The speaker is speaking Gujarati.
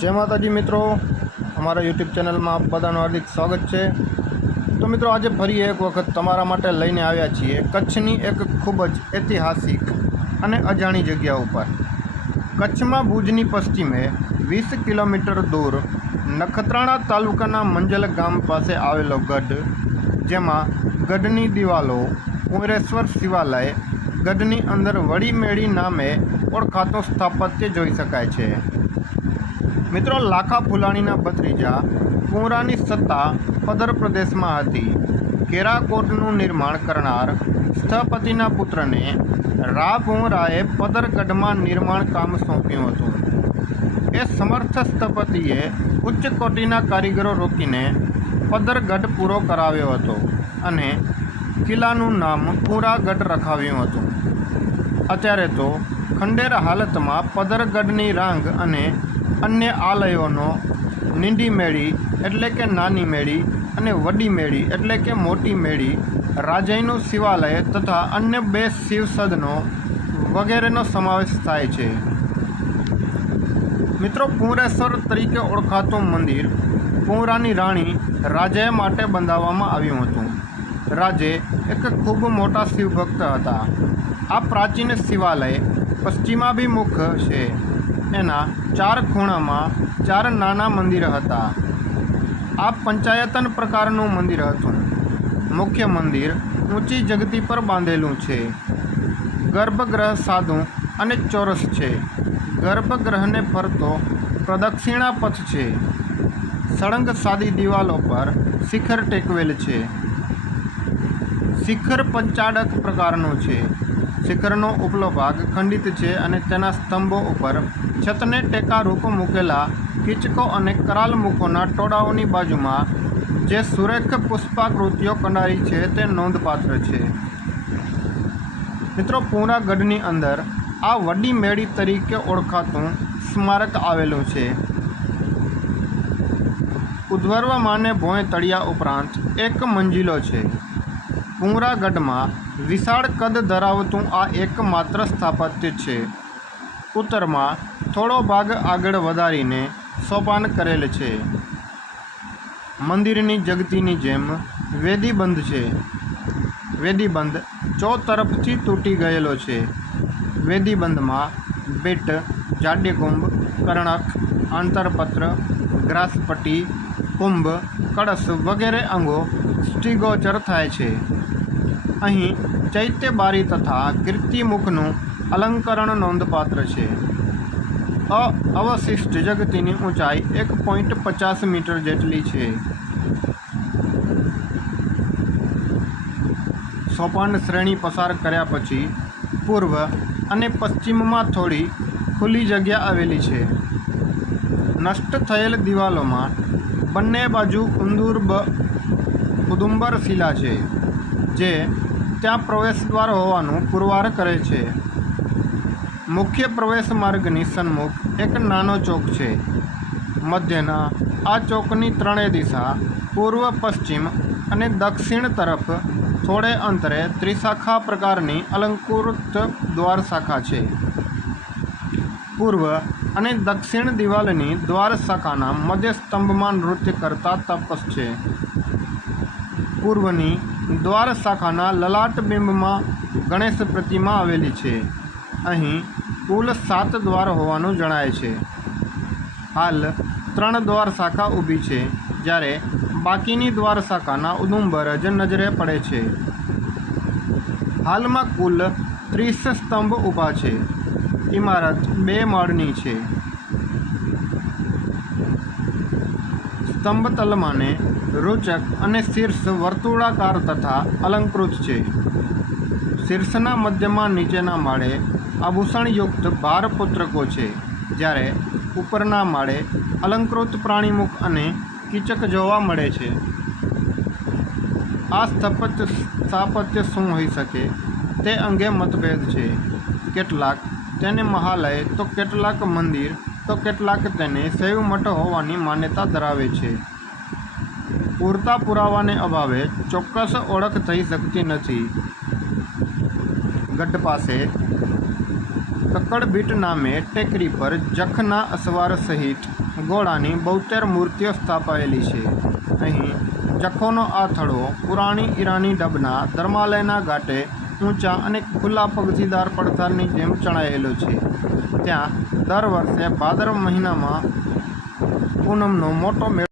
જય માતાજી મિત્રો. અમારા યુટ્યુબ ચેનલમાં આપ બધાનું હાર્દિક સ્વાગત છે. તો મિત્રો, આજે ફરી એક વખત તમારા માટે લઈને આવ્યા છીએ કચ્છની એક ખૂબ જ ઐતિહાસિક અને અજાણી જગ્યા ઉપર. કચ્છમાં ભુજની પશ્ચિમે વીસ કિલોમીટર દૂર નખત્રાણા તાલુકાના મંજલ ગામ પાસે આવેલો ગઢ, જેમાં ગઢની દિવાલો પુરેશ્વર શિવાલય, ગઢની અંદર વડીમેળી નામે ઓળખાતો સ્થાપત્ય જોઈ શકાય છે. મિત્રો, લાખા ફુલાણીના ભત્રીજા કુંરાની સત્તા પદર પ્રદેશમાં હતી. કેરાકોટનું નિર્માણ કરનાર સ્થપતિના પુત્રને રા ભુંરાએ પદરગઢમાં નિર્માણ કામ સોંપ્યું હતું. એ સમર્થ સ્થપતિએ ઉચ્ચ કોટીના કારીગરો રોકીને પદરગઢ પૂરો કરાવ્યો હતો અને કિલ્લાનું નામ પુરાગઢ રખાવ્યું હતું. અત્યારે તો ખંડેર હાલતમાં પદરગઢની રાંગ અને અન્ય આલયોનો નીંડી મેળી એટલે કે નાની મેળી અને વડી મેળી એટલે કે મોટી મેળી રાજયનું શિવાલય તથા અન્ય બે શિવસદનો વગેરેનો સમાવેશ થાય છે. મિત્રો પુંરેશ્વર તરીકે ઓળખાતું મંદિર પુંરાની રાણી રાજય માટે બંધાવવામાં આવ્યું હતું. રાજે એક ખૂબ મોટા શિવભક્ત હતા. આ પ્રાચીન શિવાલય પશ્ચિમાભિમુખ છે. એના ચાર ખૂણામાં ચાર નાના મંદિર હતા. આ પંચાયતન પ્રકારનું મંદિર હતું. મુખ્ય મંદિર ઊંચી જગતી પર બાંધેલું છે. ગર્ભગૃહ સાદું અને ચોરસ છે. ગર્ભગૃહને ફરતો પ્રદક્ષિણા પથ છે. સળંગ સાદી દિવાલો પર શિખર ટેકવેલ છે. શિખર પંચાડક પ્રકારનું છે. શિખરનો ઉપલો ભાગ ખંડિત છે અને તેના સ્તંભો ઉપર છતને ટેકારૂપ મૂકેલા કિચકો અને કરાલ મુખોના ટોળાઓની બાજુમાં જે સુરેખ પુષ્પાકૃતિઓ કંડારી છે તે નોંધપાત્ર છે. મિત્રો પૂરાગઢની અંદર આ વડી મેળી તરીકે ઓળખાતું સ્મારક આવેલું છે. ઉધ્વર્વ માને ભોંય તળિયા ઉપરાંત એક મંજિલો છે. પૂરાગઢમાં વિશાળ કદ ધરાવતું આ એકમાત્ર સ્થાપત્ય છે. ઉત્તરમાં થોડો ભાગ આગળ વધારીને સોપાન કરેલ છે. મંદિરની જગતીની જેમ વેદીબંધ છે. વેદીબંધ ચો તરફથી તૂટી ગયેલો છે. વેદીબંધમાં બેટ, જાડ્યકુંભ, કર્ણક, આંતરપત્ર, ગ્રાસપટ્ટી, કુંભ, કળશ વગેરે અંગો સ્ટીગોચર થાય છે. અહીં ચૈત્યબારી તથા કીર્તિમુખનું અલંકરણ નોંધપાત્ર છે. અ અવશિષ્ટ જગતીની ઊંચાઈ એક પોઈન્ટ પચાસ મીટર જેટલી છે. સોપાન શ્રેણી પસાર કર્યા પછી પૂર્વ અને પશ્ચિમમાં થોડી ખુલ્લી જગ્યા આવેલી છે. નષ્ટ થયેલ દિવાલોમાં બંને બાજુ ઉંદુર કુદુંબર શિલા છે. જે ત્યાં પ્રવેશદ્વાર હોવાનું પુરવાર કરે છે. મુખ્ય પ્રવેશ માર્ગની સન્મુખ એક નાનો ચોક છે. મધ્યના આ ચોકની ત્રણેય દિશા પૂર્વ, પશ્ચિમ અને દક્ષિણ તરફ થોડે અંતરે ત્રિશાખા પ્રકારની અલંકૃત દ્વાર શાખા છે. પૂર્વ અને દક્ષિણ દિવાલની દ્વાર શાખાના મધ્ય સ્તંભમાં નૃત્ય કરતા તપસ છે. પૂર્વની દ્વાર શાખાના લલાટ બિંબમાં ગણેશ પ્રતિમા આવેલી છે. અહીં કુલ સાત દ્વાર હોવાનું જણાય છે. હાલ ત્રણ દ્વાર શાખા ઊભી છે, જ્યારે બાકીની દ્વાર શાખાના ઉદુંબર જ નજરે પડે છે. હાલમાં કુલ ત્રીસ સ્તંભ ઊભા છે. ઇમારત બે માળની છે. સ્તંભ તલમાને રોચક અને શીર્ષ વર્તુળાકાર તથા અલંકૃત છે. શીર્ષના મધ્યમાં નીચેના માળે આભૂષણયુક્ત ભારપુત્રકો છે, જ્યારે ઉપરના માળે અલંકૃત પ્રાણીમુખ અને કીચક જોવા મળે છે. આ સ્થપત્ય સ્થાપત્ય શું હોઈ શકે? તે અંગે મતભેદ છે. કેટલાક તેને મહાલય તો કેટલાક મંદિર તો કેટલાક તેને શૈવ મઠ હોવાની માન્યતા ધરાવે છે. પૂરતા પુરાવાને અભાવે ચોક્કસ ઓળખ થઈ શકતી નથી. ગઢ પાસે કક્કડબીટ નામે ટેકરી પર જખના અસવાર સહિત ઘોડાની બોતેર મૂર્તિઓ સ્થાપાયેલી છે. અહીં જખોનો આ થડો પુરાણી ઈરાની ડબના ધર્માલયના ઘાટે ઊંચા અને ખુલ્લા પગથીદાર પડથારની જેમ ચણાયેલો છે. ત્યાં દર વર્ષે ભાદરવ મહિનામાં પૂનમનો મોટો મેળો